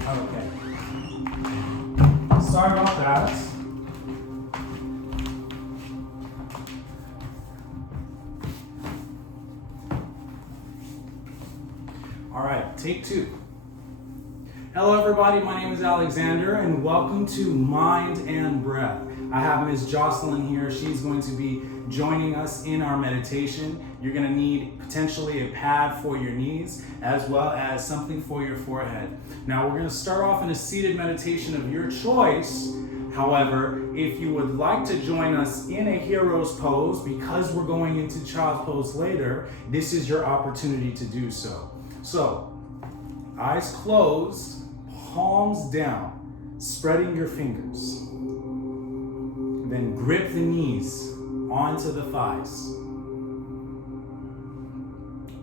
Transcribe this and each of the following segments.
Okay. Sorry about that. All right, take two. Hello everybody, my name is Alexander and welcome to Mind and Breath. I have Ms. Jocelyn here. She's going to be joining us in our meditation. You're going to need potentially a pad for your knees as well as something for your forehead. Now we're going to start off in a seated meditation of your choice. However, if you would like to join us in a hero's pose, because we're going into child's pose later, this is your opportunity to do so. So, eyes closed, palms down, spreading your fingers. Then grip the knees onto the thighs.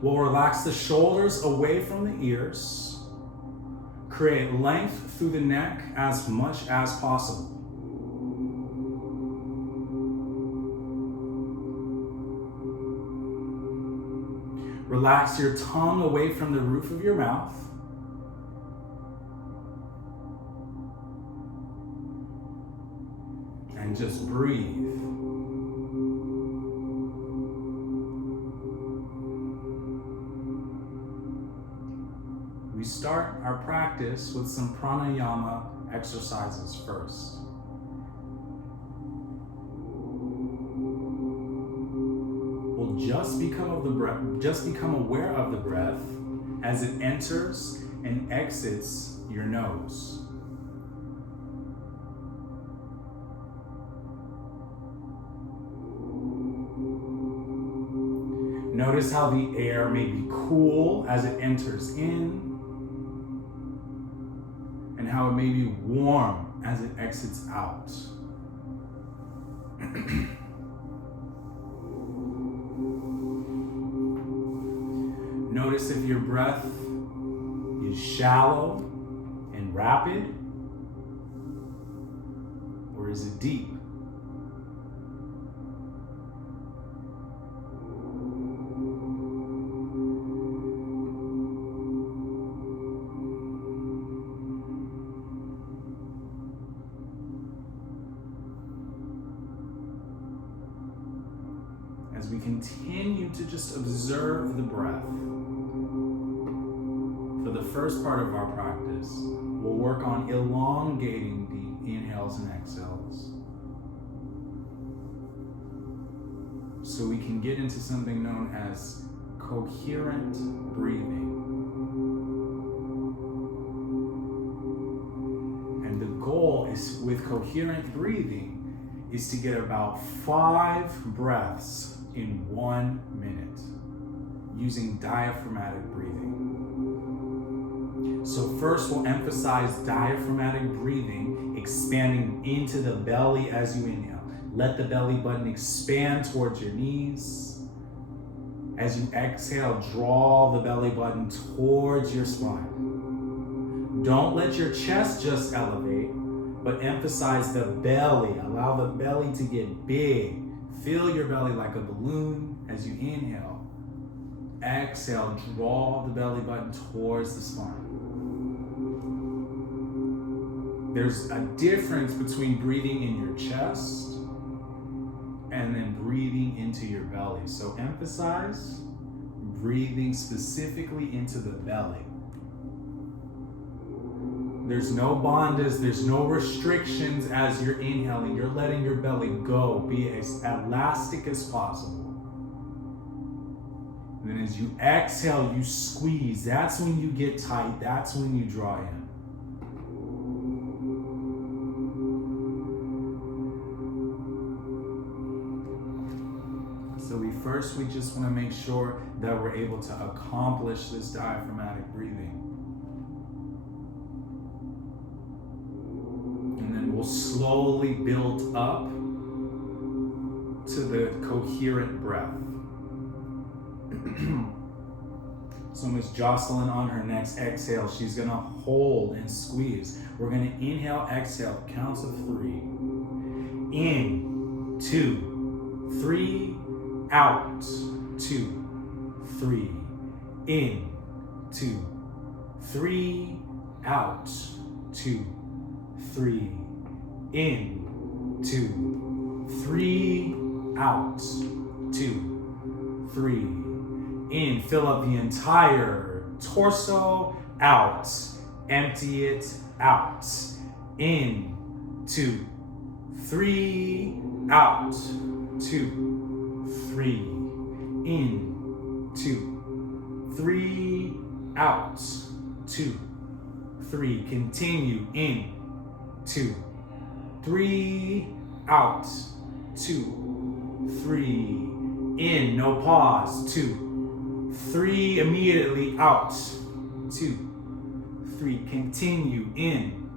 We'll relax the shoulders away from the ears. Create length through the neck as much as possible. Relax your tongue away from the roof of your mouth. And just breathe. We start our practice with some pranayama exercises first. We'll just become aware of the breath as it enters and exits your nose. Notice how the air may be cool as it enters in, and how it may be warm as it exits out. Notice if your breath is shallow and rapid, or is it deep? As we continue to just observe the breath, for the first part of our practice, we'll work on elongating the inhales and exhales so we can get into something known as coherent breathing. And the goal is, with coherent breathing, is to get about 5 breaths in 1 minute using diaphragmatic breathing. So first we'll emphasize diaphragmatic breathing, expanding into the belly as you inhale. Let the belly button expand towards your knees. As you exhale, draw the belly button towards your spine. Don't let your chest just elevate, but emphasize the belly. Allow the belly to get big. Fill your belly like a balloon as you inhale. Exhale, draw the belly button towards the spine. There's a difference between breathing in your chest and then breathing into your belly. So emphasize breathing specifically into the belly. There's no bandhas, there's no restrictions as you're inhaling. You're letting your belly go, be as elastic as possible. And then as you exhale, you squeeze. That's when you get tight, that's when you draw in. So we just want to make sure that we're able to accomplish this diaphragmatic breathing. We'll slowly build up to the coherent breath. So Ms. Jocelyn, on her next exhale, she's gonna hold and squeeze. We're gonna inhale, exhale, counts of 3. In, 2, 3, out, 2, 3. In, 2, 3, out. 2, 3. In, 2, 3. Out, 2, 3. In, fill up the entire torso. Out, empty it out. In, 2, 3. Out, 2, 3. In, 2, 3. Out, 2, 3. Continue. In, 2, 3. Out, 2, 3. In, no pause. 2, 3. Immediately out. 2, 3. Continue. In,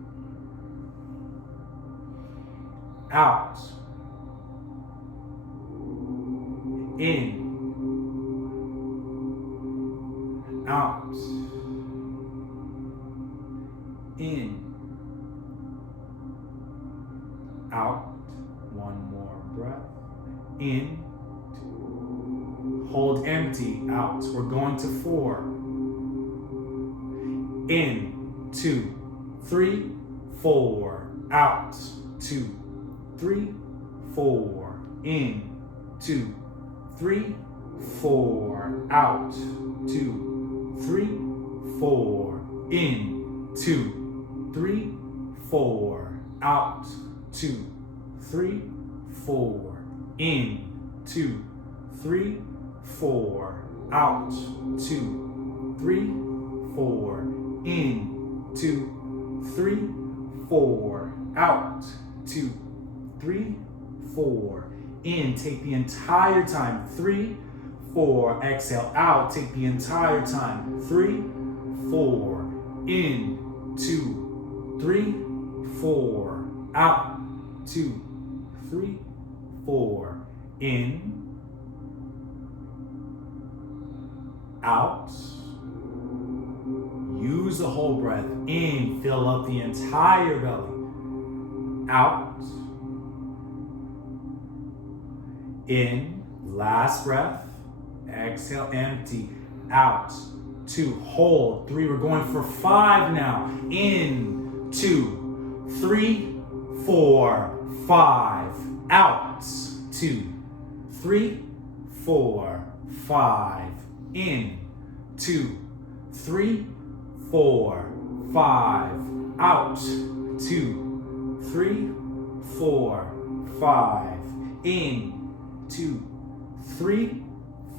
out. In, out. In, out. One more breath. In, 2. Hold empty. Out. We're going to 4. In, 2, 3, 4. Out. 2, 3, 4. In, 2, 3, 4. Out. 2, 3, 4. In, 2, 3, 4. Out. 2, 3, 4. In, 2, 3, 4. Out. 2, 3, 4. In, 2, 3, 4. Out. 2, 3, 4. In, take the entire time. 3, 4. Exhale out. Take the entire time. 3, 4. In, 2, 3, 4. Out. 2, 3, 4. In, out. Use the whole breath. In, fill up the entire belly. Out. In, last breath. Exhale, empty. Out. 2, hold. 3, we're going for 5 now. In, 2, 3, 4, 5. Out. 2, 3, 4, 5. In, 2, 3, 4, 5. Out. 2, 3, 4, 5. In, 2, 3,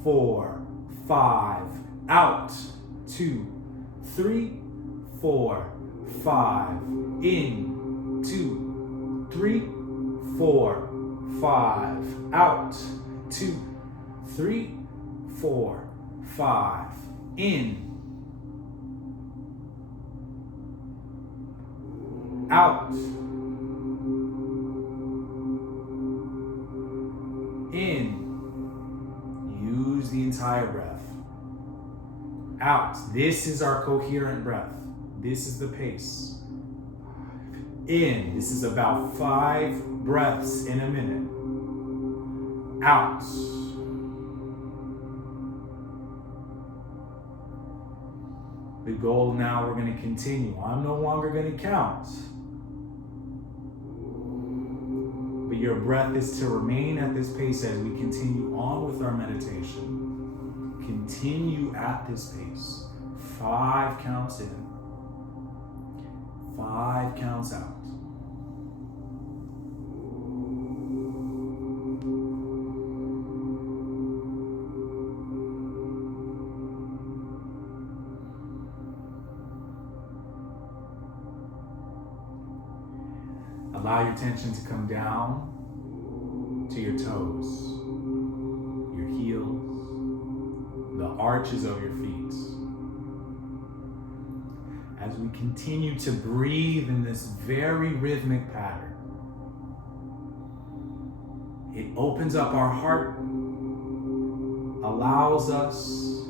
4, 5. Out. 2, 3, 4, 5. In, 2, 3, 4, 5. Out. 2, 3, 4, 5. In, out. In, use the entire breath. Out. This is our coherent breath. This is the pace. In, this is about 5 breaths in a minute. Out. The goal now, we're going to continue. I'm no longer going to count. But your breath is to remain at this pace as we continue on with our meditation. Continue at this pace. 5 counts in. 5 counts out. Allow your attention to come down to your toes, your heels, the arches of your feet. As we continue to breathe in this very rhythmic pattern, it opens up our heart, allows us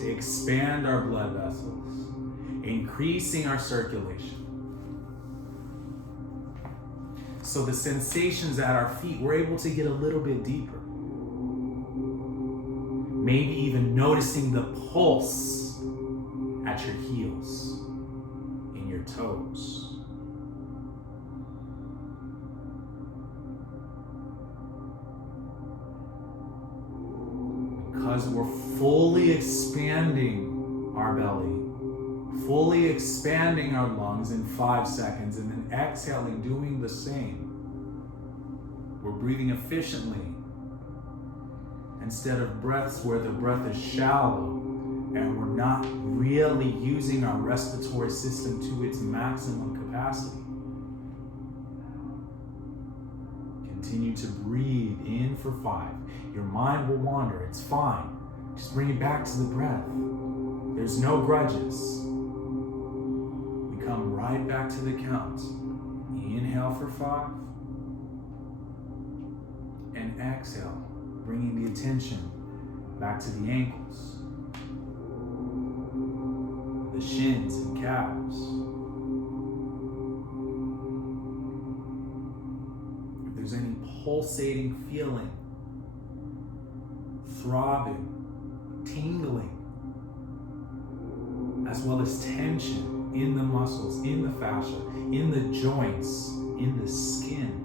to expand our blood vessels, increasing our circulation. So the sensations at our feet, we're able to get a little bit deeper. Maybe even noticing the pulse at your heels, in your toes. as we're fully expanding our belly, fully expanding our lungs in 5 seconds, and then exhaling, doing the same. We're breathing efficiently instead of breaths where the breath is shallow and we're not really using our respiratory system to its maximum capacity. Continue to breathe in for 5. Your mind will wander, it's fine. Just bring it back to the breath. There's no grudges. We come right back to the count. Inhale for 5. And exhale, bringing the attention back to the ankles, the shins and calves. If there's any pulsating feeling, throbbing, tingling, as well as tension in the muscles, in the fascia, in the joints, in the skin.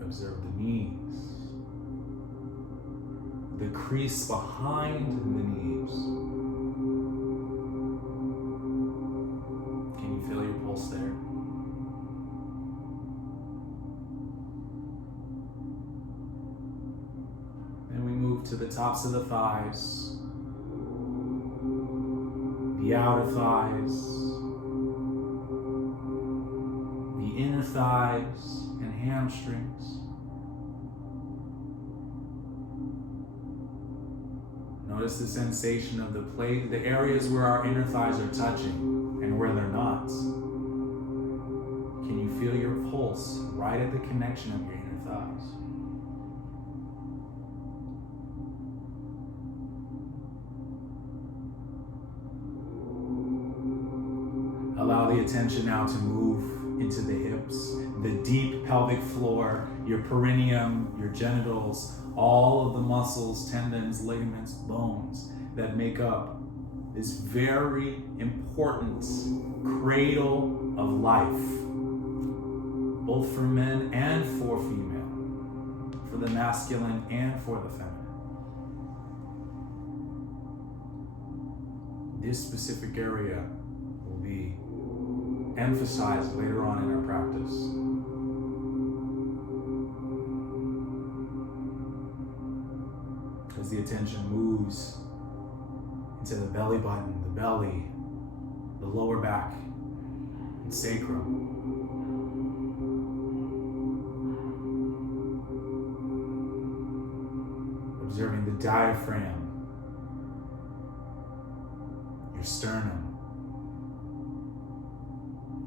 Observe the knees, the crease behind the knees. Can you feel your pulse there? Then we move to the tops of the thighs, the outer thighs, the inner thighs and hamstrings. Notice the sensation of the plate, the areas where our inner thighs are touching and where they're not. Can you feel your pulse right at the connection of your inner thighs? Allow the attention now to move into the hips, the deep pelvic floor, your perineum, your genitals, all of the muscles, tendons, ligaments, bones that make up this very important cradle of life, both for men and for female, for the masculine and for the feminine. This specific area will be emphasized later on in our practice. As the attention moves into the belly button, the belly, the lower back, and sacrum. Observing the diaphragm, your sternum,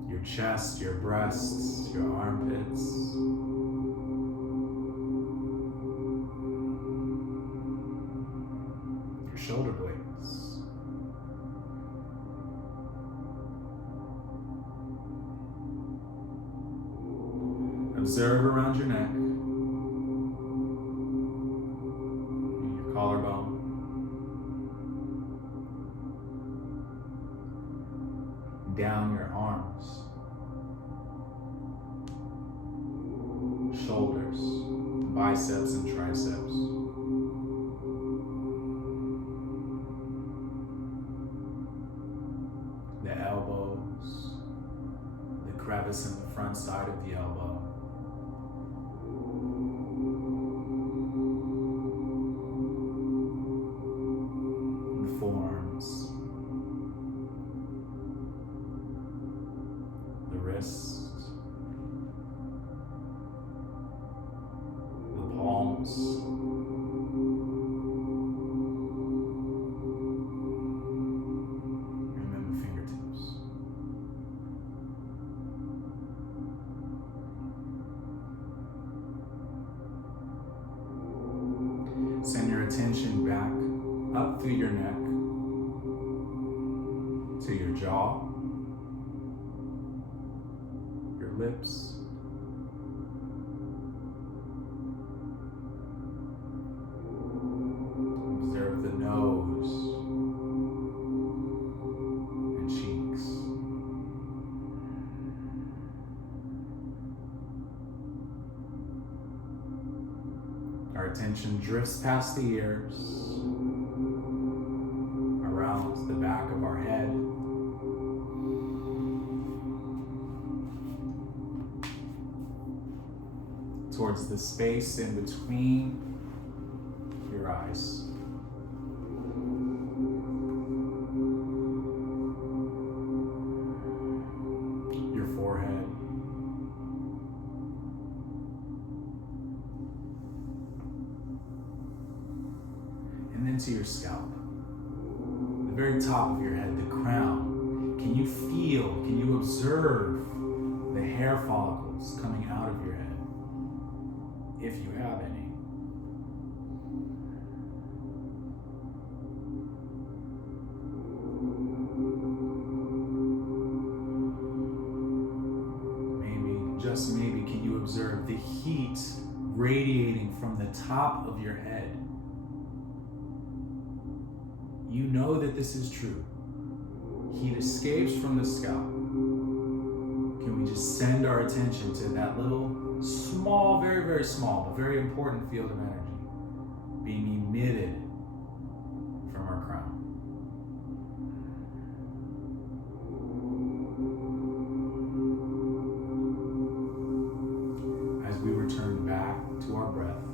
your chest, your breasts, your armpits. Shoulder blades. Observe around your neck, your collarbone, down your arms, shoulders, biceps and triceps. The elbows, the crevice in the front side of the elbow. The forearms, the wrists, the palms, send your attention back up through your neck to your jaw, your lips, observe the nose and cheeks. Our attention drifts past the ears, around the back of our head, towards the space in between your eyes. Your forehead. And then to your scalp. The very top of your head, the crown. Can you feel, can you observe the hair follicles coming out of your head? If you have any. Maybe, just maybe, can you observe the heat radiating from the top of your head? You know that this is true. Heat escapes from the scalp. Can we just send our attention to that little small, very, very small, but very important field of energy being emitted from our crown? As we return back to our breath,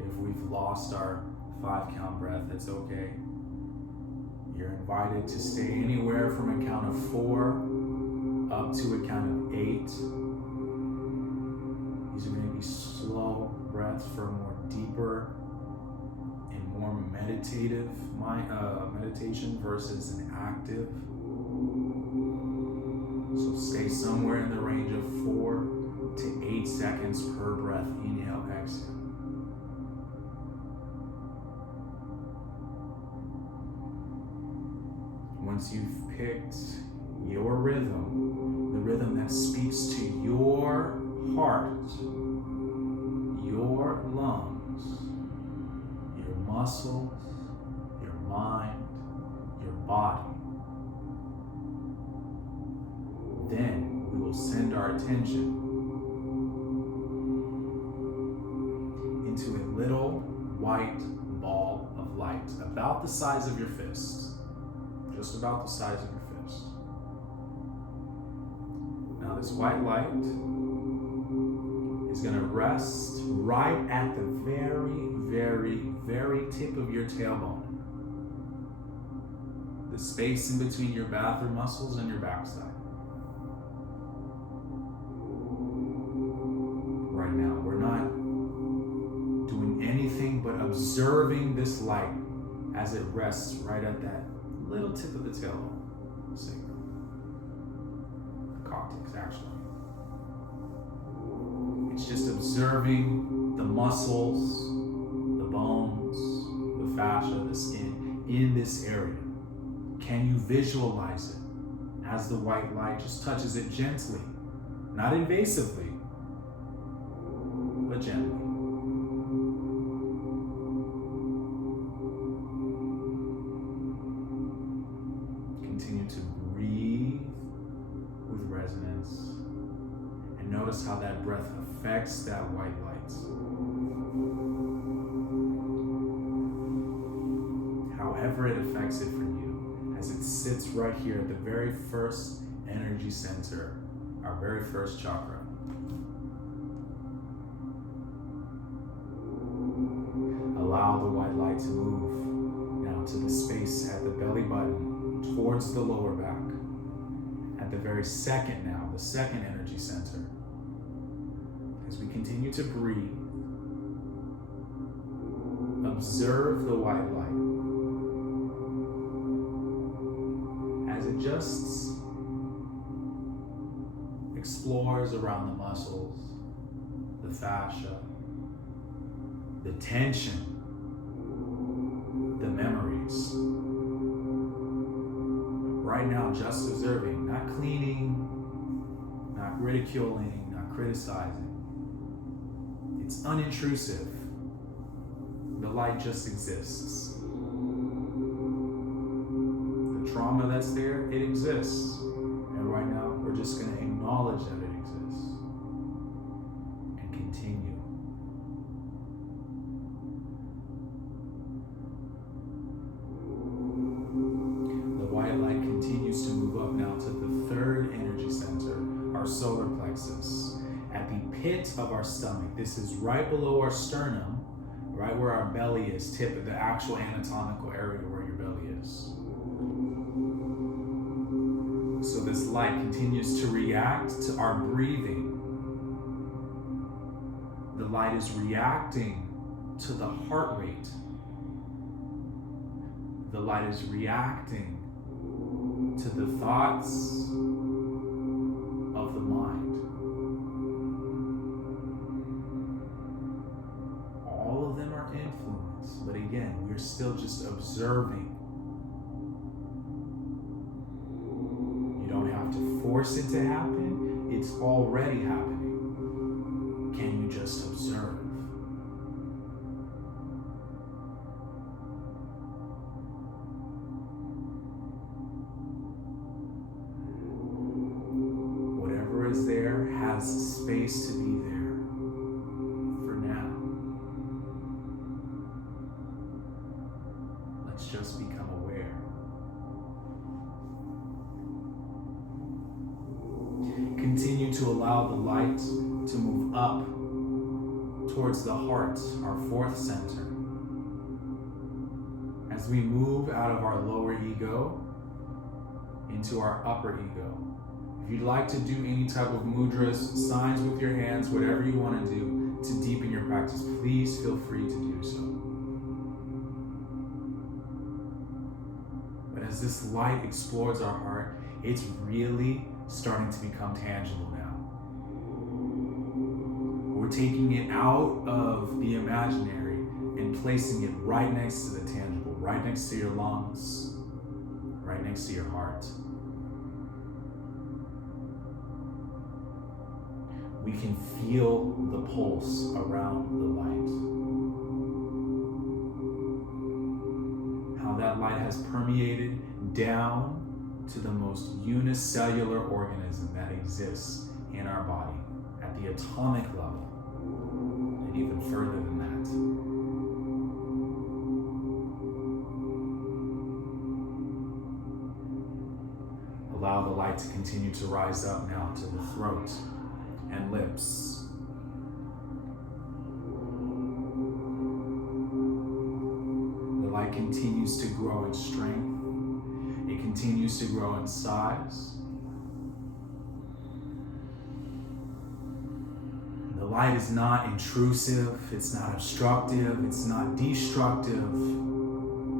if we've lost our 5-count breath, it's okay. You're invited to stay anywhere from a count of 4 up to a count of 8. These are going to be slow breaths for a more deeper and more meditative meditation versus an active. So stay somewhere in the range of 4 to 8 seconds per breath. Inhale, exhale. Once you've picked your rhythm, the rhythm that speaks to your heart, your lungs, your muscles, your mind, your body, then we will send our attention into a little white ball of light, about the size of your fist. Just about the size of your fist. Now this white light is going to rest right at the very, very, very tip of your tailbone. The space in between your bathroom muscles and your backside. Right now, we're not doing anything but observing this light as it rests right at that little tip of the tailbone, sacrum, the coccyx actually. It's just observing the muscles, the bones, the fascia, the skin in this area. Can you visualize it as the white light just touches it gently, not invasively, but gently? Continue to breathe with resonance and notice how that breath affects that white light. However it affects it for you, as it sits right here at the very first energy center, our very first chakra. Allow the white light to move now to the space at the belly button, towards the lower back. At the very second now, the second energy center. As we continue to breathe, observe the white light as it just explores around the muscles, the fascia, the tension, the memories. Right now, just observing, not cleaning, not ridiculing, not criticizing. It's unintrusive. The light just exists. The trauma that's there, it exists. And right now, we're just going to acknowledge that it exists. And pit of our stomach. This is right below our sternum, right where our belly is, the actual anatomical area where your belly is. So this light continues to react to our breathing. The light is reacting to the heart rate. The light is reacting to the thoughts of the mind. All of them are influenced, but again, we're still just observing. You don't have to force it to happen. It's already happening. Can you just observe? Whatever is there has space to be there for now. Let's just become aware. Continue to allow the light to move up towards the heart, our fourth center. As we move out of our lower ego into our upper ego. If you'd like to do any type of mudras, signs with your hands, whatever you want to do to deepen your practice, please feel free to do so. But as this light explores our heart, it's really starting to become tangible now. We're taking it out of the imaginary and placing it right next to the tangible, right next to your lungs, right next to your heart. We can feel the pulse around the light. How that light has permeated down to the most unicellular organism that exists in our body, at the atomic level, and even further than that. Allow the light to continue to rise up now to the throat and lips. The light continues to grow in strength. It continues to grow in size. The light is not intrusive, it's not obstructive, it's not destructive,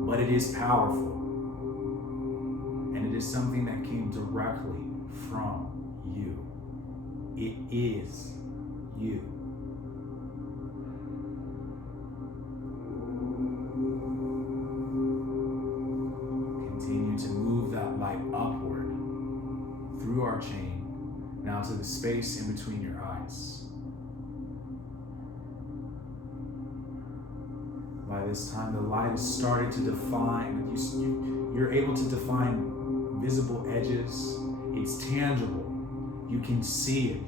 but it is powerful. And it is something that came directly from you. It is you. Continue to move that light upward through our chain, now to the space in between your eyes. By this time, the light has started to define, you're able to define visible edges. It's tangible. You can see it.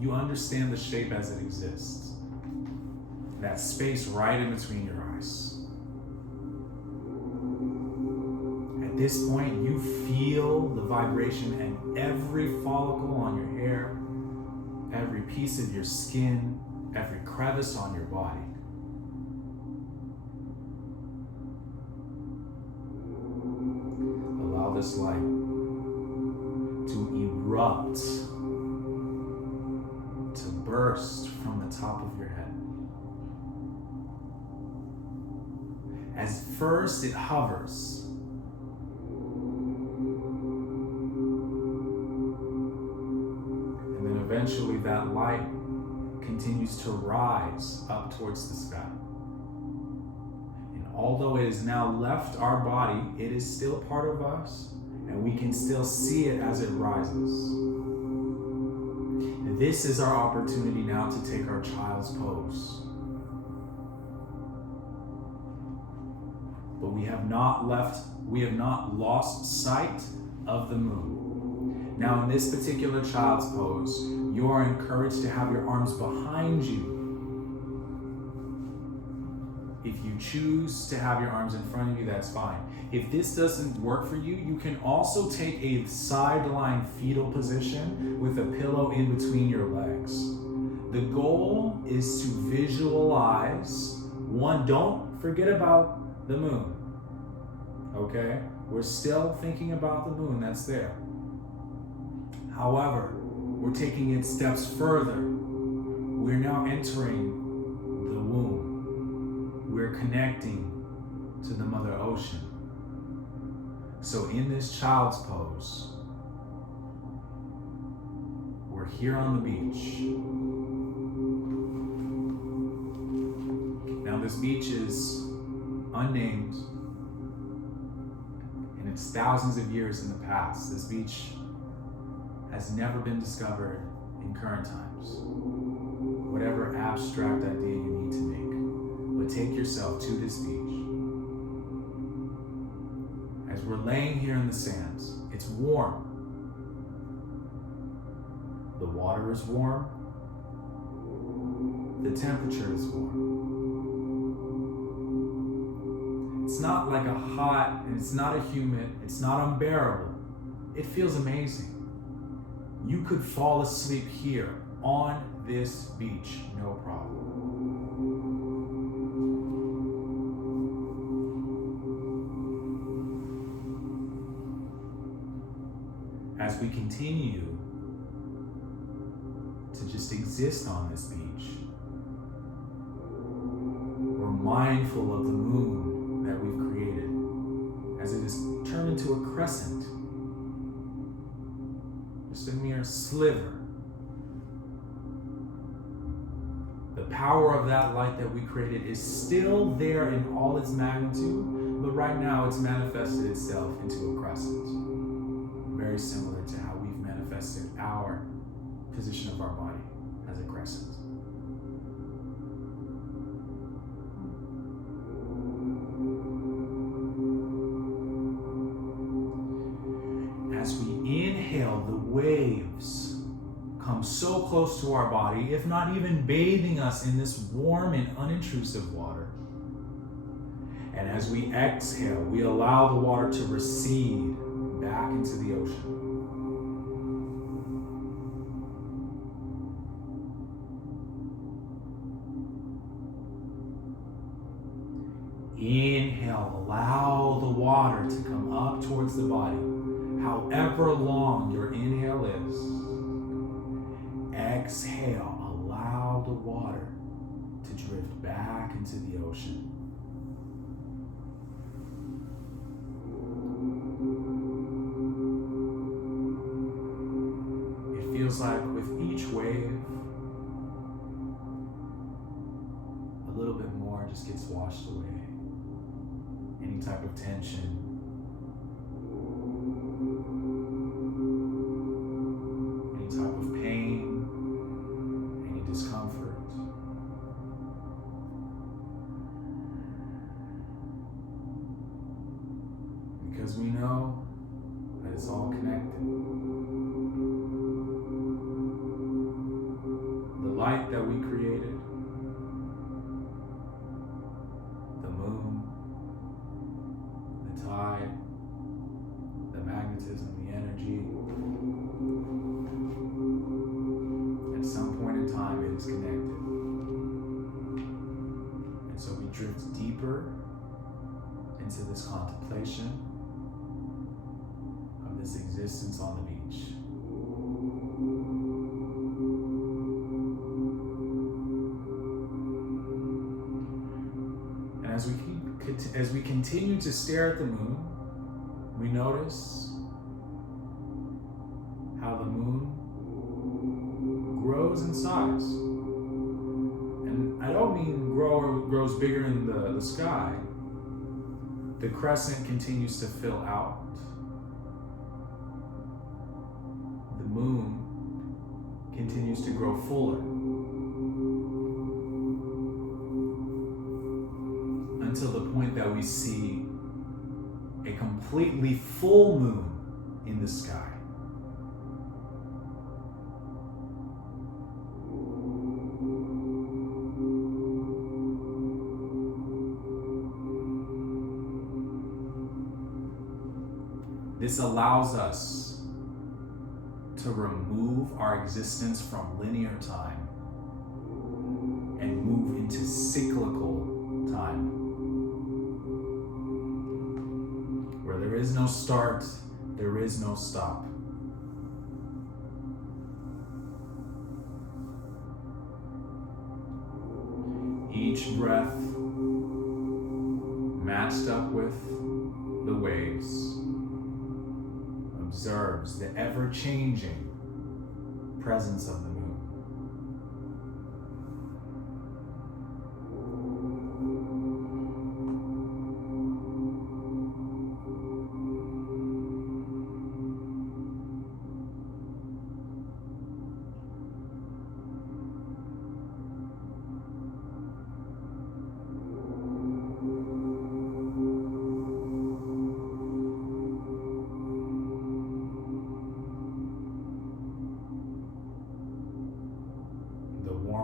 You understand the shape as it exists. That space right in between your eyes. At this point, you feel the vibration in every follicle on your hair, every piece of your skin, every crevice on your body. Allow this light to erupt, to burst from the top of your head. As first it hovers, and then eventually that light continues to rise up towards the sky. And although it has now left our body, it is still part of us, and we can still see it as it rises. And this is our opportunity now to take our child's pose. But we have not lost sight of the moon. Now in this particular child's pose, you are encouraged to have your arms behind you. If you choose to have your arms in front of you, that's fine. If this doesn't work for you, you can also take a sideline fetal position with a pillow in between your legs. The goal is to visualize. One, don't forget about the moon. Okay? We're still thinking about the moon, that's there. However, we're taking it steps further. We're now entering the womb. We're connecting to the Mother Ocean. So in this child's pose, we're here on the beach. Now this beach is unnamed, and it's thousands of years in the past. This beach has never been discovered in current times. Whatever abstract idea you need to make, but take yourself to this beach. As we're laying here in the sands, it's warm. The water is warm. The temperature is warm. It's not like a hot, and it's not a humid, it's not unbearable. It feels amazing. You could fall asleep here on this beach, no problem. As we continue to just exist on this beach, we're mindful of the moon that we've created as it is turned into a crescent. Just a mere sliver. The power of that light that we created is still there in all its magnitude, but right now it's manifested itself into a crescent. Very similar to how we've manifested our position of our body as a crescent. As we inhale, the waves come so close to our body, if not even bathing us in this warm and unintrusive water. And as we exhale, we allow the water to recede back into the ocean. Inhale, allow the water to come up towards the body, however long your inhale is. Exhale, allow the water to drift back into the ocean. It feels like with each wave, a little bit more just gets washed away. Any type of tension, any type of pain, any discomfort. Because we know that it's all connected. The light that we created, the moon, the tide, the magnetism, the energy. At some point in time, it is connected. And so we drift deeper into this contemplation of this existence on the beach. And as we continue to stare at the moon, we notice how the moon grows in size. And I don't mean grows bigger in the sky. The crescent continues to fill out. The moon continues to grow fuller until the point that we see a completely full moon in the sky. This allows us to remove our existence from linear time is no start, there is no stop. Each breath matched up with the waves observes the ever-changing presence of the moon.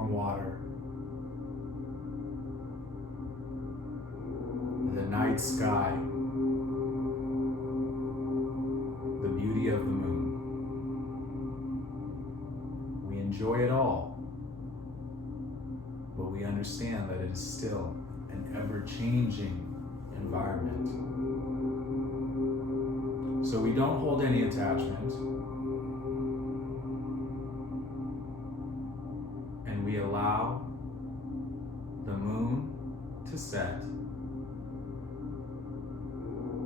Water, the night sky, the beauty of the moon. We enjoy it all, but we understand that it is still an ever-changing environment. So we don't hold any attachment. We allow the moon to set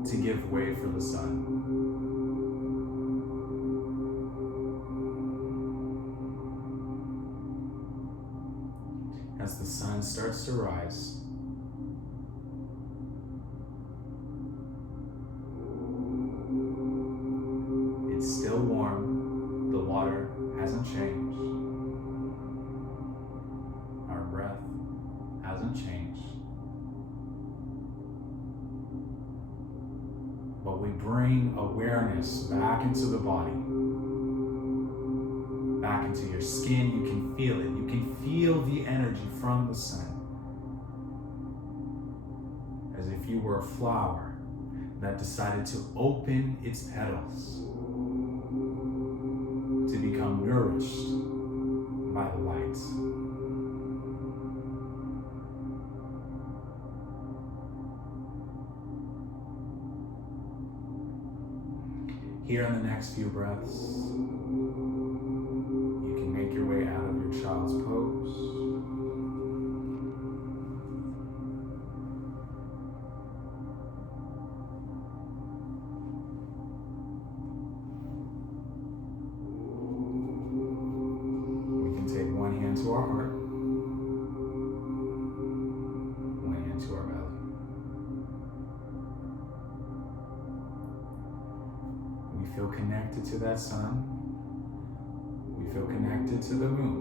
to give way for the sun. As the sun starts to rise, it's still warm, the water hasn't changed. Changed, but we bring awareness back into the body, back into your skin. You can feel it. You can feel the energy from the sun, as if you were a flower that decided to open its petals to become nourished by the light. Here in the next few breaths, you can make your way out of your child's pose. We can take one hand to our heart, one hand to our belly. We feel connected to that sun. We feel connected to the moon.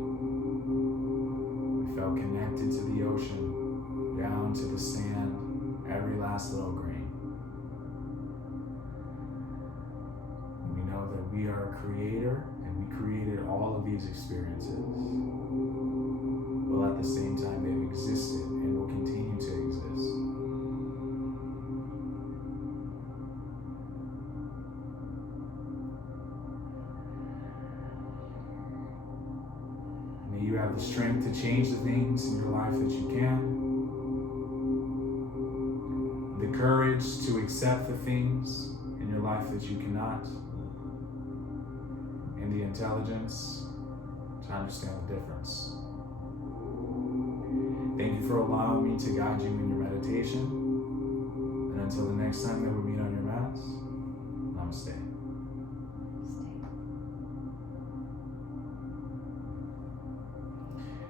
We feel connected to the ocean, down to the sand, every last little grain. We know that we are a creator and we created all of these experiences. Well, at the same time, they've existed and will continue to exist. You have the strength to change the things in your life that you can, the courage to accept the things in your life that you cannot, and the intelligence to understand the difference. Thank you for allowing me to guide you in your meditation, and until the next time that we meet on your mats, namaste.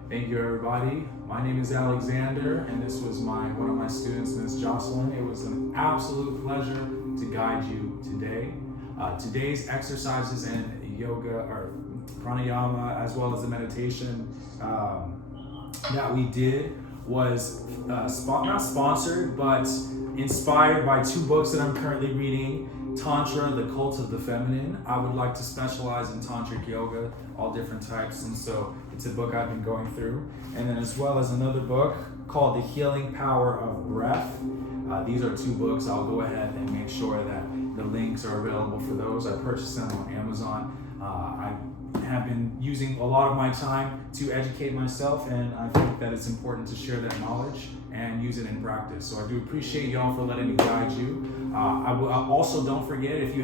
Thank you, everybody. My name is Alexander, and this was one of my students, Ms. Jocelyn. It was an absolute pleasure to guide you today. Today's exercises and yoga or pranayama, as well as the meditation that we did, was not sponsored, but inspired by two books that I'm currently reading. Tantra, The Cult of the Feminine. I would like to specialize in Tantric yoga, all different types, and so it's a book I've been going through. And then as well as another book called The Healing Power of Breath. These are two books. I'll go ahead and make sure that the links are available for those. I purchased them on Amazon. I have been using a lot of my time to educate myself, and I think that it's important to share that knowledge and use it in practice. So I do appreciate y'all for letting me guide you. Also, don't forget, if you have